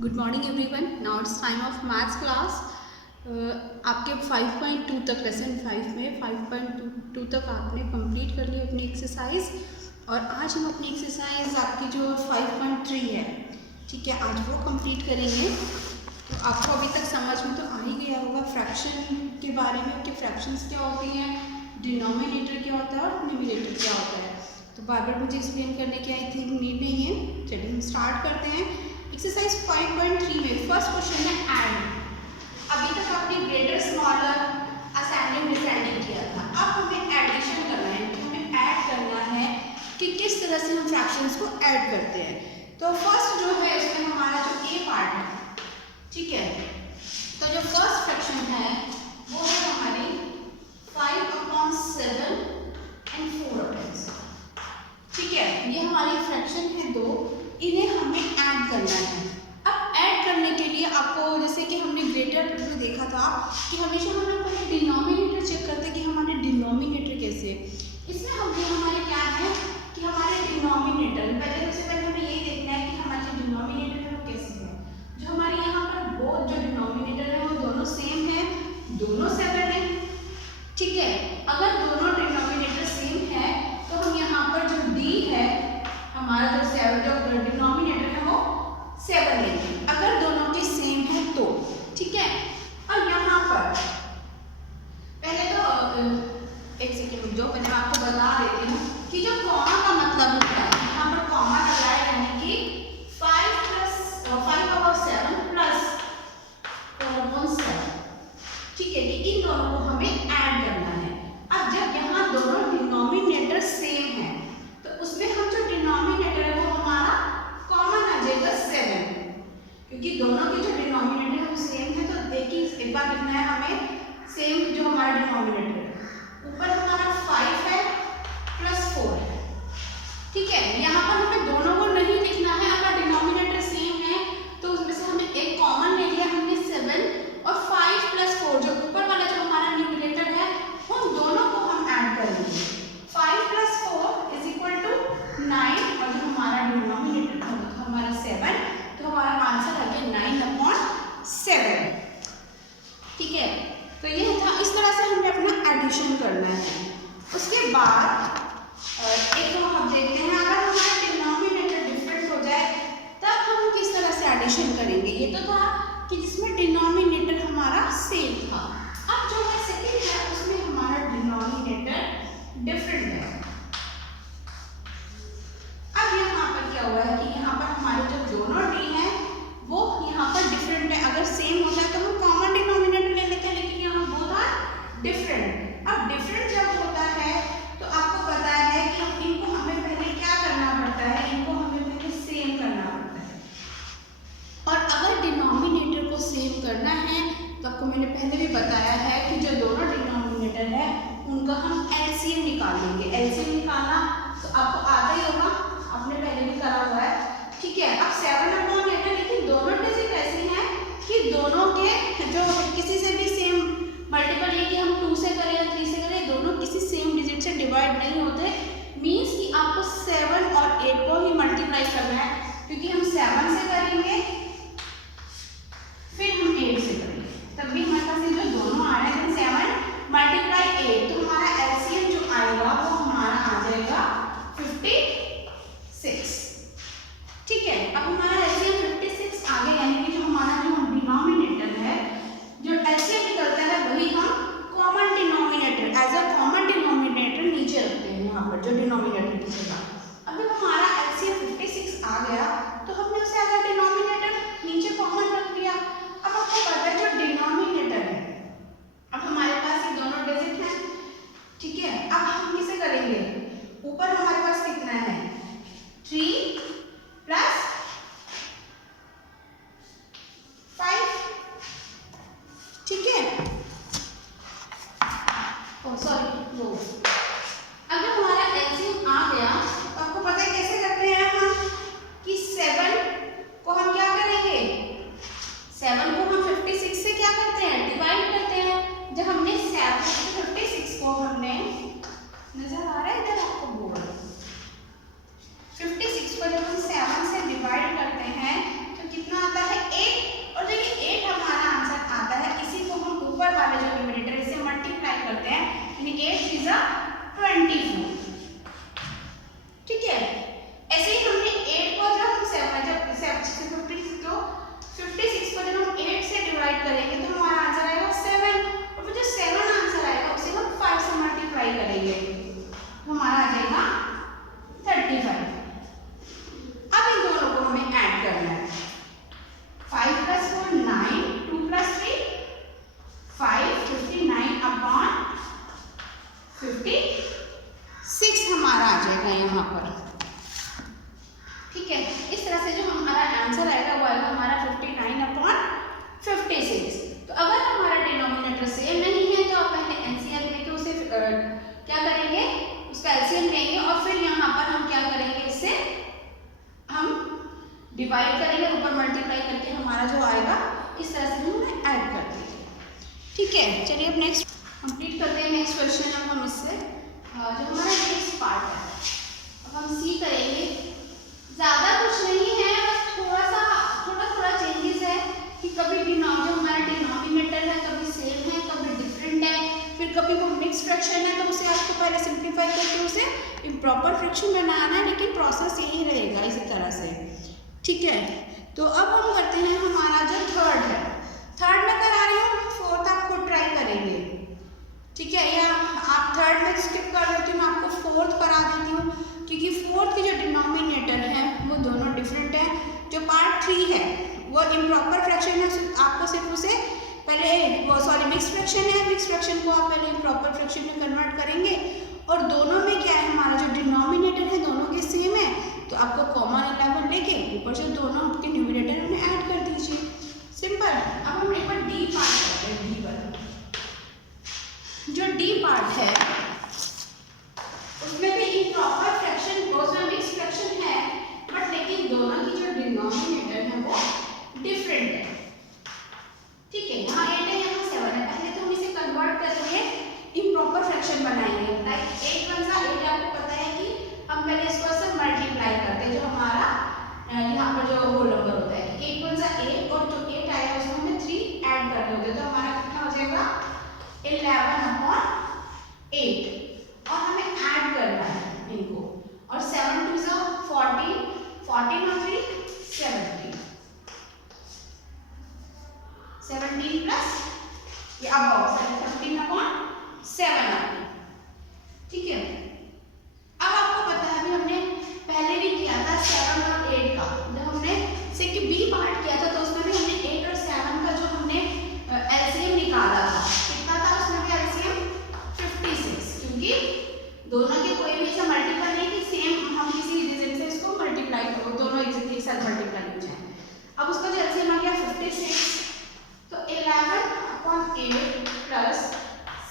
Good morning everyone. Now it's time of maths class. आपके 5.2 तक lesson 5 में 5.2 तक आपने कंप्लीट कर ली अपनी एक्सरसाइज। और आज हम अपनी एक्सरसाइज आपकी जो 5.3 है, ठीक है, आज वो कंप्लीट करेंगे। तो आपको अभी तक समझ में तो आ ही गया होगा फ्रैक्शन के बारे में कि फ्रैक्शंस क्या होती हैं, डिनोमिनेटर क्या होता है और न्यूमरेटर क्या होता है। तो बार बार मुझे एक्सप्लेन करने की आई थिंक नीड नहीं है। चलिए हम स्टार्ट करते हैं। एक्सरसाइज 5.3 में फर्स्ट क्वेश्चन है ऐड। अभी तक आपने ग्रेटर स्मॉलर असेंडिंग डिसेंडिंग किया था, अब हमें एडिशन करना है, हमें ऐड करना है कि किस तरह से हम फ्रैक्शंस को ऐड करते हैं। तो फर्स्ट जो है इसमें हमारा जो ए पार्ट है, ठीक है, तो जो फर्स्ट फ्रैक्शन है वो है हमारी 5/7 एंड 4/7, ठीक है। ये हमारी फ्रैक्शन है दो, इन्हें हमें ऐड करना है। अब ऐड करने के लिए आपको जैसे कि हमने ग्रेटर में देखा था कि हमेशा हम लोग पहले डिनोमिनेटर चेक करते हैं कि हमारे डिनोमिनेटर कैसे। इसमें हमारे क्या है कि हमारे डिनोमिनेटर पहले सबसे पहले हमें यही देखना है कि हमारे डिनोमिनेटर है वो कैसे है। जो हमारे यहाँ पर बोथ जो डिनोमिनेटर है वो दोनों सेम है, दोनों 7 है, ठीक है। अगर दोनों डिनोमिनेटर सेम है तो हम यहाँ पर जो डी है हमारा जो डिनोमिनेटर है वो 7 लेंगे, अगर दोनों के सेम है तो, ठीक है। और यहाँ पर पहले तो एक सेकेंड रुक जाओ, पहले मैं आपको बता देती हूँ कि जो कॉमा का मतलब होता है, यहाँ पर कॉमा लग रहा है यानी कि 5/7 प्लस 4/7, ठीक है, कि इन दोनों को हमें ऐड करना है। अब जब यहाँ दोनों डिनोमिनेटर सेम है तो उसमें हम जो डिनोमिनेटर है वो हमारा कॉमन आ जाएगा 7, क्योंकि दोनों के जो डिनोमिनेटर है वो सेम है। तो देखिए एक बार लिखना है हमें सेम जो हमारा डिनोमिनेटर है, ऊपर हमारा 5 है प्लस 4 है, ठीक है। यहाँ पर हमें दोनों को नहीं लिखना है, अगर डिनोमिनेटर सेम है तो उसमें से हमें एक कॉमन ले लिया हमने 7 और 5 प्लस 4 जो ऊपर वाला जो हमारा न्यूमरेटर है उन दोनों को हम ऐड करेंगे। 5 प्लस 4 इज इक्वल टू 9 और जो हमारा डिनोमिनेटर था वो हमारा 7, तो हमारा आंसर आ गया 9/7, ठीक है। तो ये था, इस तरह से हमें अपना एडिशन करना है। उसके बाद एक तो हम देखते हैं अगर हमारा डिनोमिनेटर डिफरेंट हो जाए तब हम किस तरह से एडिशन करेंगे। ये तो था कि जिसमें डिनोमिनेटर हमारा सेम था। अब जो है सेकंड है उसमें हमारा डिनोमिनेटर डिफरेंट है। अब यहाँ पर क्या हुआ है कि यहाँ पर हमारे जो दोनों डी हैं वो यहाँ पर डिफरेंट है। अगर सेम होता है तो हम कॉमन डिनोमिनेटर ले लेते हैं, लेकिन यहाँ बोथ आर डिफरेंट। अब डिफरेंट जब होता है तो आपको पता है कि इनको हमें पहले क्या करना पड़ता है, इनको हमें पहले सेम करना पड़ता है। और अगर डिनोमिनेटर को सेम करना है तो आपको मैंने पहले भी बताया है कि जो दोनों डिनोमिनेटर है उनका हम एलसीएम निकालेंगे। एलसीएम निकालना तो आपको आता ही होगा, आपने पहले भी करा हुआ है, ठीक है। अब 7/8 है, लेकिन दोनों डिजिट ऐसी हैं कि दोनों के जो किसी से भी सेम मल्टीपल ये कि हम 2 से करें या 3 से करें, दोनों किसी सेम डिजिट से डिवाइड नहीं होते। मीन्स कि आपको 7 और 8 को ही मल्टीप्लाई करना है, क्योंकि हम 7 से करेंगे फिर हम 8 से करेंगे, तब भी हमारे पास ये जो दोनों आ रहे हैं 7 × 8, तो हमारा एलसीएम जो आएगा वो हमारा आ जाएगा 56, ठीक है। अब हमारा हमारा 59/56। तो अगर हमारा डिनोमिनेटर सेम नहीं है तो आप पहले एलसीएम लेके उसे क्या करेंगे, उसका एलसीएम लेंगे और फिर यहाँ पर हम क्या करेंगे, इससे हम डिवाइड करेंगे, ऊपर मल्टीप्लाई करके हमारा जो आएगा इस तरह से हम ऐड कर देंगे। ठीक है, चलिए अब नेक्स्ट कंप्लीट करते हैं नेक्स्ट क्वेश्चन। अब हम इससे जो हमारा नेक्स्ट पार्ट है अब हम सी करेंगे। ज़्यादा कुछ नहीं है, बस थोड़ा चेंजेस है कि कभी जो हमारा डिनोमिनेटर है कभी सेम है कभी डिफरेंट है, फिर कभी वो मिक्स फ्रैक्शन है तो उसे आपको पहले सिंप्लीफाई करके उसे इम्प्रॉपर फ्रैक्शन बनाना है, लेकिन प्रोसेस यही रहेगा इसी तरह से। ठीक है, तो अब हम करते हैं हमारा जो थर्ड है, थर्ड में करा रही हूँ, फोर्थ आप खुद ट्राई करेंगे। ठीक है, या आप थर्ड में स्किप कर देती हूँ, आपको फोर्थ करा देती हूँ, क्योंकि फोर्थ की जो डिनोमिनेटर है वो दोनों डिफरेंट है। जो पार्ट 3 है वो इम्प्रॉपर फ्रैक्शन है, आपको सिर्फ उसे पहले मिक्स फ्रैक्शन है, मिक्स फ्रैक्शन को आप पहले इम्प्रॉपर फ्रैक्शन में कन्वर्ट करेंगे, और दोनों में क्या है, हमारा जो डिनोमिनेटर है दोनों के सेम है, तो आपको कॉमन 11 लेके ऊपर से दोनों के न्यूमरेटर में ऐड कर दीजिए, सिंपल। अब हम एक बार डी पार्ट करते हैं। डी वाला जो डी पार्ट है उसमें भी इम्प्रॉपर फ्रैक्शन, उसमें मिक्स फ्रैक्शन है, बट लेकिन दोनों की जो डिनोमिनेटर है वो डिफरेंट है। ठीक है, यहाँ 8 है, यहाँ 7 है, पहले तो हम इसे कन्वर्ट करके इम्प्रॉपर फ्रैक्शन बनाएंगे। लाइक 8 1 8, आपको पता है कि हम पहले इसको सब मल्टीप्लाई करते हैं, जो हमारा यहाँ पर जो होल नंबर होता है 8 1 8, और जो 8 आया उसमें हमें 3 ऐड करने होते हैं, तो हमारा कितना हो जाएगा 11/8, और हमें ऐड करना है इनको, और 7 2 14, 14 और 3 17, 17 प्लस ये अब 17/7 आ गई। ठीक है, अब आपको पता है अभी हमने पहले भी किया था 7 और 8 का, जब हमने से कि बी पार्ट किया था तो उसमें भी हमने 8 और 7 का जो हमने एलसीएम निकाला था, कितना था उसमें भी एलसीएम 56, क्योंकि दोनों के कोई भी ऐसा मल्टीपल नहीं कि सेम हम किसी रीजन से इसको मल्टीप्लाई करो, दोनों एक साथ मल्टीप्लाई हो जाए। अब उसका जो एलसीएम आ गया 56, तो 11/8 प्लस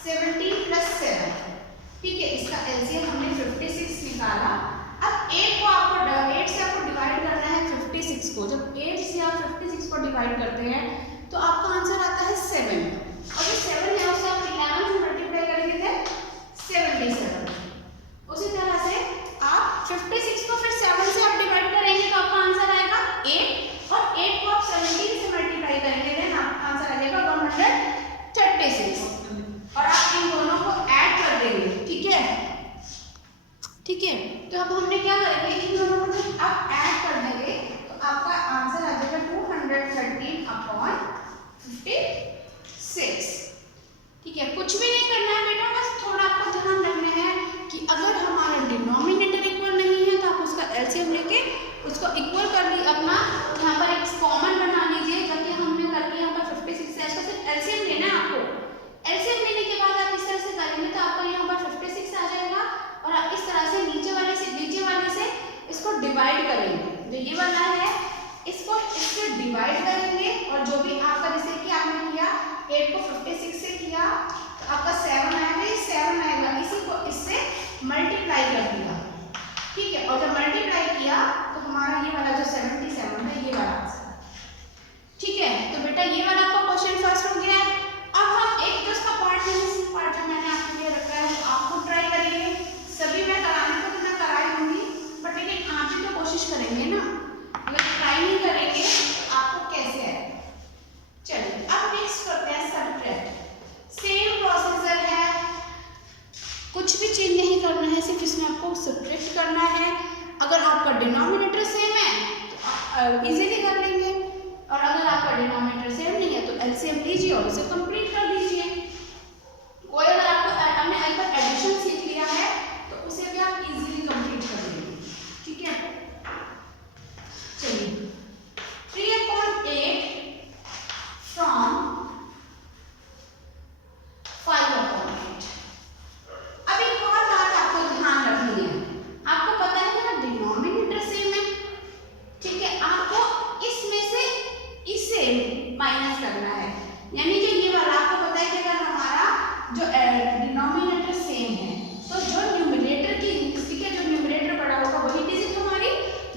17 प्लस 7। ठीक है, इसका एलसीएम हमने 56 निकाला। अब 8 को आपको 8 से आपको डिवाइड करना है 56 को। जब 8 से आप 56 को डिवाइड करते हैं तो आपका आंसर आता है 7, और जो 7 है उसे आप 11 से मल्टीप्लाई करेंगे तो 77। उसी तरह से आप 56 को फिर 7 से आप डिवाइड करेंगे तो आपका आंसर आएगा 8, और 8 को आप 17 से मल्टीप्लाई करेंगे तो आपका आंसर आ जाएगा 136, और आप इन दोनों को ऐड कर देंगे। ठीक है, ठीक है, तो अब हमने क्या करेंगे, इन दोनों को जब आप ऐड कर देंगे तो आपका आंसर आ जाएगा 213/56। ठीक है, कुछ भी नहीं करना है बेटा, बस थोड़ा आपको ध्यान रखना है कि अगर हमारा डिनोमिनेटर इक्वल नहीं है तो आप उसका एलसीएम लेके उसको इक्वल कर ली, अपना यहाँ पर एक कॉमन बना लीजिए, जबकि हमने करके यहाँ पर 56 है, इसका सिर्फ एलसीएम लेना है आपको। एलसीएम लेने के बाद आप इस तरह से करेंगे तो आपका यहाँ पर 56 आ जाएगा, और आप इस तरह से नीचे वाले से इसको डिवाइड करेंगे, जो ये वाला है इसको इससे डिवाइड करेंगे, और जो भी आपका जैसे कि आपने किया 8 को 56 से किया तो आपका 7 आएगा, 7 आएगा, इसी को इससे मल्टीप्लाई कर दिया। ठीक है, और जब मल्टीप्लाई किया तो हमारा ये वाला जो 77 है ये वाला आंसर। ठीक है, तो बेटा ये वाला आपका क्वेश्चन फर्स्ट हो गया है। अब हम एक जो इसका पार्ट है, पार्ट जो मैंने आपके लिए रखा है वो आपको ट्राई करिए। सभी मैं कराने को तो मैं कराई दूंगी, बट लेकिन आप भी तो कोशिश करेंगे ना, अगर ट्राई नहीं करेंगे तो आपको कैसे आएगा। चलिए अब नेक्स्ट करते हैं सबट्रैक्ट। सेम प्रोसीजर है, कुछ भी चेंज नहीं करना है, सिर्फ इसमें आपको सबट्रैक्ट करना है। अगर आपका डिनोमिनेटर सेम है तो आप इजीली कर लेंगे, और अगर आपका डिनोमिनेटर सेम नहीं है तो एलसीएम लीजिए और उसे कंप्लीट कर दीजिए। कोई अगर आपको हमने एक बार एडिशन सीख लिया है तो उसे भी आप इजीली कंप्लीट कर लेंगे। ठीक है, चलिए 3/8 फ्रॉम 5/8। अब एक और बात आपको ध्यान रखनी है, आपको पता है ना डिनोमिनेटर सेम है। ठीक है, आपको इसमें से सेम माइनस करना है। यानी कि ये वाला आपको पता है कि अगर हमारा जो डिनोमिनेटर सेम है तो जो न्यूमरेटर की ठीक है, जो न्यूमरेटर बड़ा होगा वही डिजिट हमारी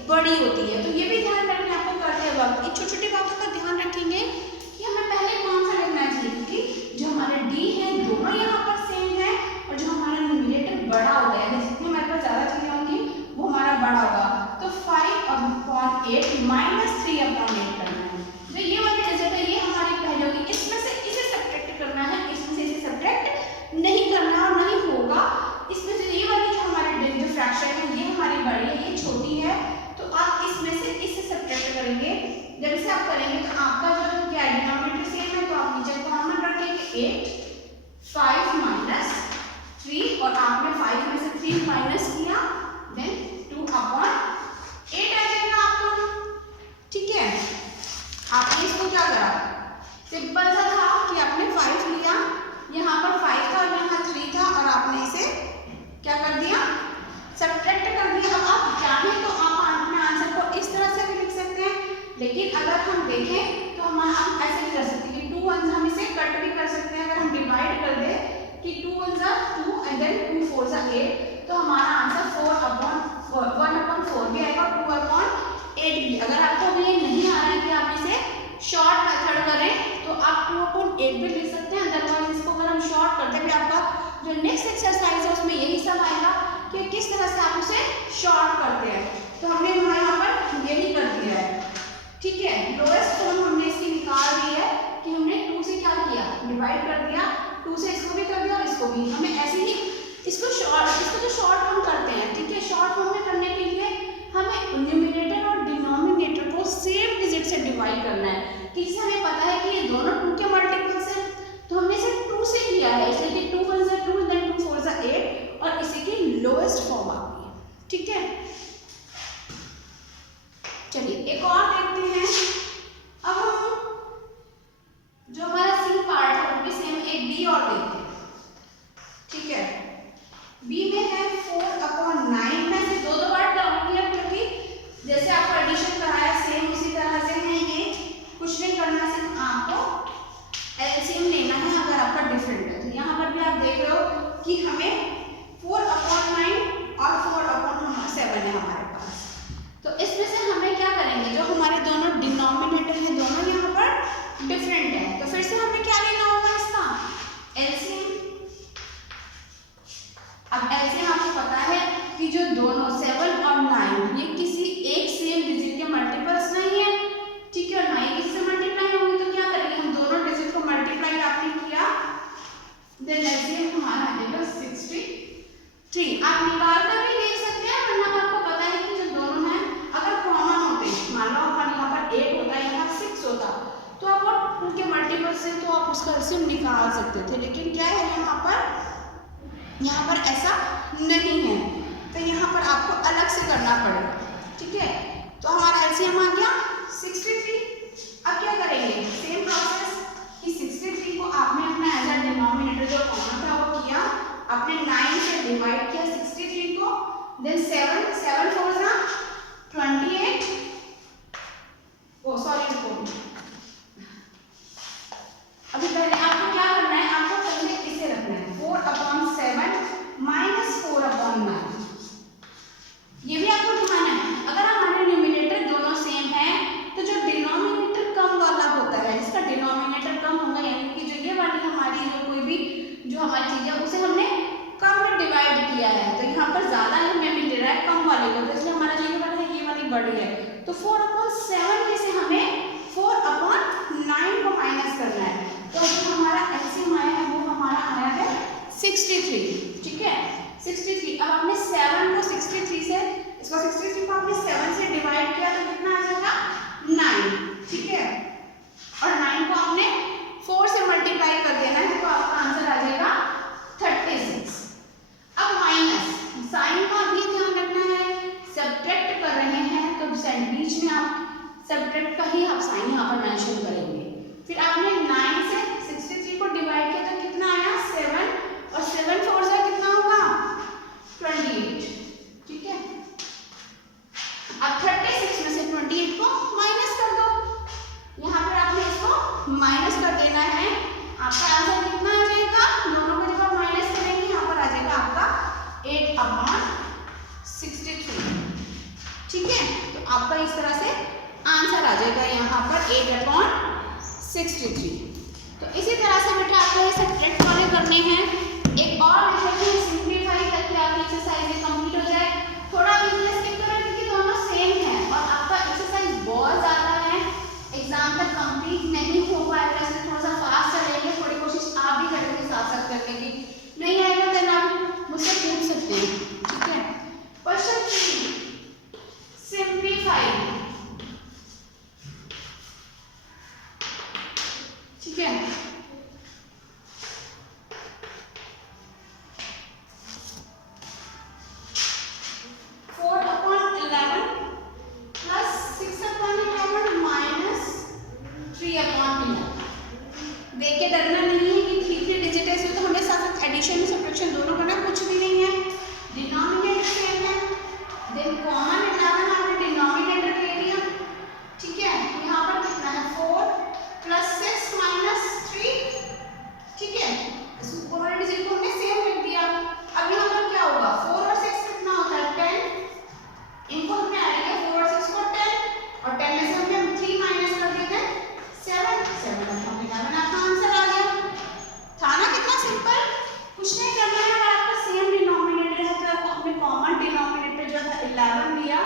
बड़ी होती है। तो ये भी ध्यान रखना आपको करते वक्त, इन छोटी छोटी बातों का ध्यान रखेंगे कि हमें पहले कौन सा लिखना है, क्योंकि जो हमारे डी है दोनों यहाँ पर सेम है और जो हमारा न्यूमरेटर बड़ा हो गया है, जितनी हमारे पास ज़्यादा चीज़ें होंगी वो हमारा बड़ा होगा। तो 5/8 माइनस 3/8 करना है। जो ये वाली डिजिट है ये हमारी पहले होगी, इसमें से इसे सब्ट्रैक्ट करना है, इसमें से इसे सब्ट्रैक्ट नहीं करना और नहीं होगा। इसमें से ये वाली जो हमारी जो फ्रैक्शन है ये हमारी बड़ी है, ये छोटी है, तो आप इसमें से इसे सब्ट्रैक्ट करेंगे। जब इसे आप करेंगे तो आपका जो क्या है डिनोमिनेटर सेम है, तो आप नीचे कॉमन रखेंगे 8 5 माइनस 3 और आपने 5 में से 3 माइनस किया, देन 2/8 आ जाएगा आपको। ठीक है, आपने इसको क्या करा, सिंपल सा था कि आपने 5 लिया, यहाँ पर 5 था और यहाँ 3 था और आपने इसे क्या कर दिया, सब्ट्रैक्ट कर दिया। अब आप चाहें तो आप अपने आंसर को इस तरह से भी लिख सकते हैं, लेकिन अगर हम देखें तो हम ऐसे भी कर सकते हैं कि 2 1 हम इसे कट भी कर सकते हैं। अगर हम डिवाइड कर दे कि 2 1 2 एंड देन 2 4 8, तो हमारा आंसर 1/4 भी आएगा, 2/8 भी। अगर आपको अभी ये नहीं आ रहा है कि आप इसे शॉर्ट मेथड करें तो आप 2/8 भी लिख सकते हैं। अदरवाइज इसको अगर हम शॉर्ट करते हैं, आपका जो नेक्स्ट एक्सरसाइज है उसमें यही सब आएगा कि किस तरह से आप उसे शॉर्ट करते हैं। तो हमने यहाँ पर यही कर दिया है। ठीक है, लोएस्ट फॉर्म हमने इसकी निकाल दी है कि हमने 2 से क्या किया, डिवाइड कर दिया, 2 से इसको भी कर दिया और इसको भी। हमें ऐसे ही इसको जो शॉर्ट फॉर्म करते हैं, ठीक है, शॉर्ट फॉर्म में करने के लिए हमें न्यूमरेटर और डिनोमिनेटर को सेम डिजिट से डिवाइड करना है। कि इससे हमें पता है कि ये दोनों 2 के मल्टीपल्स हैं, तो हमने इसे 2 से किया है, इसलिए कि 2 1 2 देन 2 4 8 और इसी की लोएस्ट फॉर्म आती है। ठीक है, चलिए एक और देखते हैं। अब हम जो हमारा सी पार्ट है वो भी सेम एक बी और देखते हैं। ठीक है, बी में है 4/9 में से दो बार कराऊंगी अब, क्योंकि जैसे आपको एडिशन कराया सेम उसी तरह से है ये, कुछ नहीं करना, सिर्फ आपको एलसीएम लेना है अगर आपका डिफरेंट है। तो यहाँ पर भी आप देख रहे हो कि हमें 4/9 और 4/7 है हमारे पास। तो इसमें से हमें क्या करेंगे, जो हमारे दोनों डिनोमिनेटर है दोनों यहाँ पर डिफरेंट है, तो फिर से हमें क्या लेना होगा इसका एलसीएम। अब एलसीएम आपको पता है कि जो दोनों 7 और 9 ये किसी एक सेम डिजिट के मल्टीपल्स नहीं है। ठीक है, और 9 किससे मल्टीप्लाई होंगे, तो क्या करेंगे हम दोनों डिजिट को मल्टीप्लाई आपने किया, देन एलसीएम हमारा आ जाएगा 63। आप निकाल कर भी देख सकते हैं, वरना आपको पता है कि जो दोनों हैं अगर कॉमन होते, मान लो हमारे यहाँ पर 8 होता है, यहाँ 6 होता, तो आप 2 के मल्टीपल से तो आप उसका एलसीएम निकाल सकते थे। लेकिन क्या है यहाँ पर ऐसा नहीं है, तो यहाँ पर आपको अलग से करना पड़ेगा। ठीक है, तो हमारा एलसीएम आ गया 63। अब क्या करेंगे, सेम प्रोसेस कि 63 को आपने अपना एज अ डिनोमिनेटर जो कॉमन था वो किया, आपने 9 से डिवाइड किया 63 को, देन 7 4 28, ओ सॉरी अभी पहले आपको क्या करना है, आपको पहले इसे रखना है 4/7 माइनस 4/9। ये भी आपको ध्यान है, अगर हमारे न्यूमरेटर दोनों सेम है तो जो डिनोमिनेटर कम वाला होता है, जिसका डिनोमिनेटर कम होगा, यानी कि जो ये वाली हमारी जो कोई भी जो हमारी चीज है उसे हमने कम में डिवाइड किया है, तो यहाँ पर ज्यादा हमें मिल रहा है कम वाले को, तो इसलिए हमारा जो ये वाला है ये वाली बड़ी है। तो 4/7 में से हमें 4/9 को माइनस करना है, तो जो हमारा एलसीएम आया है वो हमारा आया है 63। ठीक है, 63। अब आपने 7 को 63 से, इसको 63 को आपने 7 से डिवाइड किया तो कितना आ जाएगा 9। ठीक है, और 9 को आपने 4 से मल्टीप्लाई कर देना है, तो आपका आंसर आ जाएगा 36। अब माइनस साइन का भी ध्यान रखना है, सब्ट्रैक्ट कर रहे हैं तो बीच में आप सब्ट्रैक्ट का ही आप साइन यहाँ पर मेंशन करेंगे। फिर आपने 9 से 63 को डिवाइड किया तो कितना आया 7, और 7 4 से कितना होगा 28। ठीक है, अब 36 में से 28 को माइनस कर दो, यहाँ पर आपने आपका इस तरह से आंसर आ जाएगा यहाँ पर 8/63। तो इसी तरह से बेटा आपको ये सब ट्रिक फॉलो करने हैं। एक और मेथड है सिंपलीफाई, ताकि आपकी एक्सरसाइज कंप्लीट हो जाए। थोड़ा वीकनेस स्किप करें क्योंकि दोनों सेम है और आपका एक्सरसाइज बहुत ज़्यादा है, एग्जाम तक कंप्लीट नहीं हो पाएगा, इसलिए थोड़ा सा फास्ट चलेंगे। थोड़ी कोशिश आप भी करेंगे साथ साथ करने की। नहीं आएगा तो आप मुझसे पूछ सकते हैं, ठीक है। क्वेश्चन 3, सिंपलीफाई, ठीक है। देख के डरना नहीं है कि 3 डिजिट है, इसमें तो हमें साथ एडिशन में सब्ट्रैक्शन दोनों करना, कुछ भी नहीं है। डिनोमिनेटर सेम है, देन कॉमन 11 आपने डिनोमिनेटर ले लिया, ठीक है। यहाँ पर कितना है 4 + 6 - 3, ठीक है। कॉमन डिजिट को हमने सेम लिख दिया। अब यहाँ पर क्या होगा 4 और 6 कितना होता है 10, इनको हमने ऐड किया 4 और 6 को 10, और 10 में से हमने 3 माइनस कर देते हैं 7 आपका आंसर आ गया। था ना कितना सिंपल, कुछ नहीं करना है। अगर आपका सेम डिनोमिनेटर है तो आपको अपने कॉमन डिनोमिनेटर जो था 11 लिया,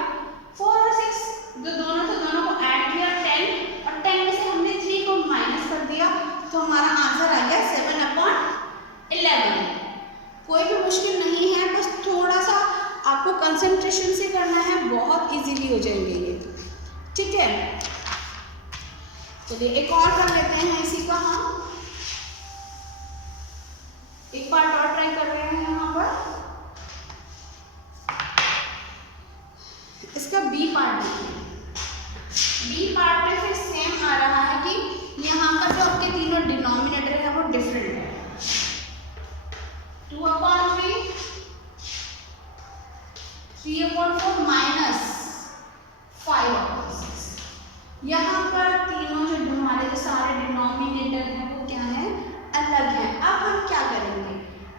4 और 6 जो दोनों थे दोनों को ऐड किया 10, और 10 में से हमने 3 को माइनस कर दिया, तो हमारा आंसर आ गया 7/11। कोई भी मुश्किल नहीं है, बस थोड़ा सा आपको कंसंट्रेशन से करना है, बहुत इजीली हो जाएंगे ये, ठीक है। चलिए एक और कर लेते हैं इसी का, हम एक पार्ट और ट्राई कर रहे हैं यहाँ पर। इसका बी पार्ट देखिए। बी पार्ट में फिर सेम आ रहा है कि यहाँ पर जो आपके तीनों डिनोमिनेटर है वो डिफरेंट है। 2/3, 3/4 माइनस 5/6। यहाँ पर तीनों जो हमारे जो सारे डिनोमिनेटर हैं वो क्या है, अलग है। अब हम क्या करेंगे,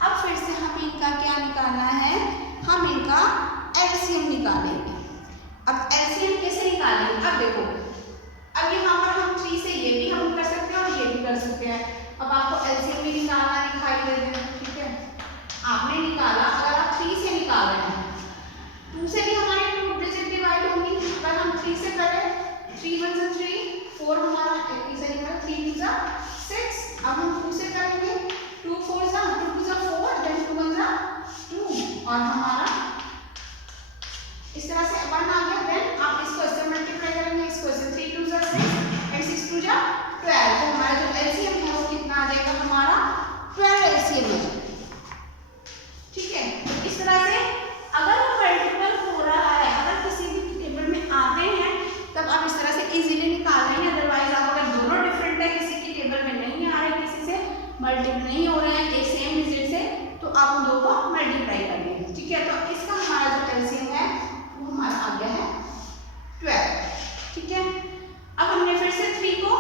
अब फिर से हमें इनका क्या निकालना है, हम इनका एलसीएम निकालेंगे। अब एलसीएम कैसे निकालेंगे, अब देखो, अब यहाँ पर हम 3 से ये भी हम कर सकते हैं और ये भी कर सकते हैं। अब आपको एलसीएम भी निकालना दिखाई दे रहा है, ठीक है। आपने निकाला, अगर आप 3 से निकाल रहे हैं, 2 से भी हमारी 2 डिजिट डिवाइड होंगी। अगर हम 3 से करें, 3 × 1 = 3, 4 हमारा 3 से निकाला, 3 × 2 = 6। अब हम 2 से करेंगे, 2 × 4 = 2 × 4, then 2 × 1 = 2, और हमारा इस तरह से 1 आ गया। देन आप इसको इससे मल्टीप्लाई करेंगे, इसको इससे 3 × 2 = 6 and 6 × 2 = 12। तो हमारा जो एलसीएम है वो कितना आ जाएगा, हमारा 12 एलसीएम है, ठीक है। इस तरह से अगर वो मल्टीपल हो रहा है, अगर किसी भी टेबल में आते हैं, तब आप इस तरह से इजीली निकाल लेंगे। अदरवाइज आप अगर दोनों डिफरेंट है, किसी की टेबल में नहीं आ रहे, किसी से मल्टीपल नहीं हो रहे हैं एक सेम डिजिट से, तो आप उन दो को मल्टीप्लाई कर लेंगे, ठीक है। तो इसका हमारा जो एलसीएम है वो हमारा आ गया है 12, ठीक है। अब हमने फिर से 3 को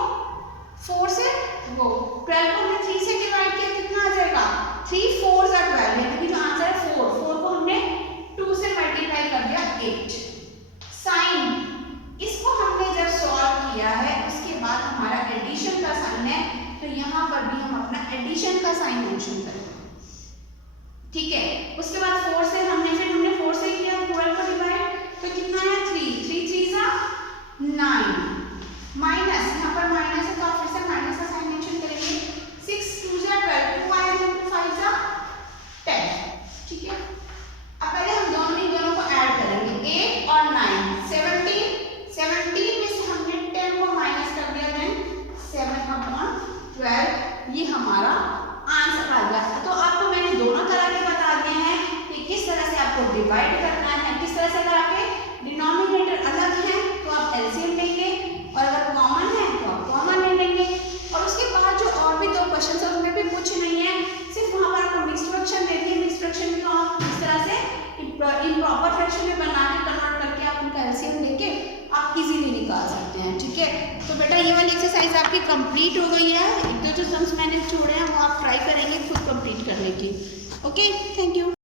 4 से, वो 12 को हमने 3 से डिवाइड किया, कितना आ जाएगा 3 × 4 = 12, यानी कि जो आंसर है 4 को हमने 2 से मल्टीप्लाई कर दिया 8। साइन, इसको हमने जब सॉल्व किया है उसके बाद हमारा एडिशन का साइन है, तो यहाँ पर भी हम अपना एडिशन का साइन मेंशन करेंगे, ठीक है। उसके बाद 4 से हमने 4 से किया 12 को डिवाइड, तो कितना है 3 × 3 = 9, माइनस यहाँ पर माइनस है तो आप फिर से माइनस का साइन मेंशन करेंगे। 6 × 2 = 12, 2 आएगा, 2 × 5 = 10, ठीक है। अब पहले हम दोनों को ऐड करेंगे, 8 और 9, 17 में से हमने 10 को माइनस कर दिया, देन 7/12, ये हमारा आंसर आ गया। तो आपको मैंने दोनों तरह के बता दिए हैं कि किस तरह से आपको डिवाइड करना है, किस तरह से। अगर आपके डिनोमिनेटर अलग हैं तो आप एलसीएम लेंगे, और अगर कॉमन है तो आप कॉमन ले लेंगे। और उसके बाद जो और भी 2 क्वेश्चन है उसमें भी कुछ नहीं है, सिर्फ वहाँ पर आपको मिक्स्ड फ्रैक्शन देती है। मिक्स्ड फ्रैक्शन को आप इस तरह से इम्प्रॉपर फ्रैक्शन में बना के कन्वर्ट करके आप उनका एलसीएम लेके आप इजीली निकाल सकते हैं, ठीक है। तो बेटा ये वाली एक्सरसाइज आपकी कंप्लीट हो गई है। एक दो जो सम्स मैंने छोड़े हैं वो आप ट्राई करेंगे खुद कंप्लीट करने की। Okay, thank you.